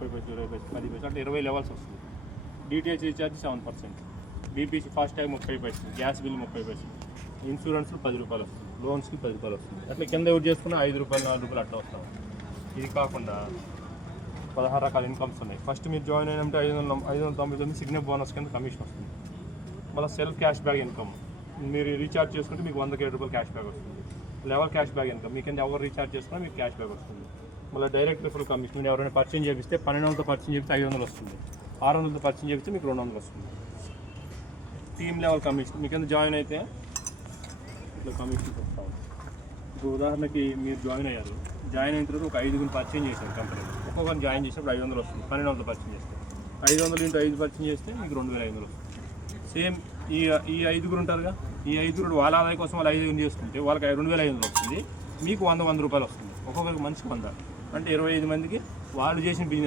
30 పైసలు 20 పైసలు 10 పైసలు అంటే 20 లెవెల్స్ వస్తుంది. డిటిహెచ్ రీఛార్జ్ 7%, బీపీసీ ఫాస్టాగ్ 30 పైసలు, గ్యాస్ బిల్ 30 పైసలు, ఇన్సూరెన్స్ 10 రూపాయలు వస్తుంది, లోన్స్కి 10 రూపాయలు వస్తుంది. అట్లా కింద ఎవరు చేసుకున్నా 5 రూపాయలు 4 రూపాయలు అట్లా వస్తాం. ఇది కాకుండా 16 రకాల ఇన్కమ్స్ ఉన్నాయి. ఫస్ట్ మీరు జాయిన్ అయినంటే 599 సిగ్నల్ బోనస్ కింద కమిషన్ వస్తుంది. మళ్ళీ సెల్ఫ్ క్యాష్ బ్యాక్ ఇన్కమ్, మీరు రీఛార్జ్ చేసుకుంటే మీకు 107 రూపాయలు క్యాష్ బ్యాక్ వస్తుంది. లెవెల్ క్యాష్ బ్యాక్ ఇన్కమ్, మీ కింద ఎవరు రీఛార్జ్ చేసుకున్నా మీకు క్యాష్ బ్యాక్ వస్తుంది. మళ్ళీ డైరెక్ట్ రిఫరల్ కమిషన్, ఎవరైనా పర్చేజ్ చేపిస్తే 1200తో పర్చేజ్ చేపిస్తే 500 వస్తుంది, 600తో పర్చేజ్ చేపిస్తే మీకు 200 వస్తుంది. టీమ్ లెవెల్ కమిషన్, మీ కింద జాయిన్ అయితే ఇట్లా కమిషన్ వస్తాం. ఇప్పుడు ఉదాహరణకి మీరు జాయిన్ అయ్యారు, జాయిన్ అయిన తర్వాత ఒక 5గురిని పర్చేజ్ చేశారు కంపెనీలో, ఒక్కొక్కరిని జాయిన్ చేసినప్పుడు 500 వస్తుంది. 1200 పర్చేజ్ చేస్తే 500 × 5 పర్చేజ్ చేస్తే మీకు 2500 వస్తుంది. సేమ్ ఈ 5గురు ఉంటారుగా, ఈ 5గురు వాళ్ళ ఆదాయం కోసం వాళ్ళు 5 చేసుకుంటే వాళ్ళకి 2500 వస్తుంది, మీకు 100 రూపాయలు వస్తుంది. ఒక్కొక్కరికి మనిషికి 100 అంటే 25 మందికి వాళ్ళు చేసిన బిజినెస్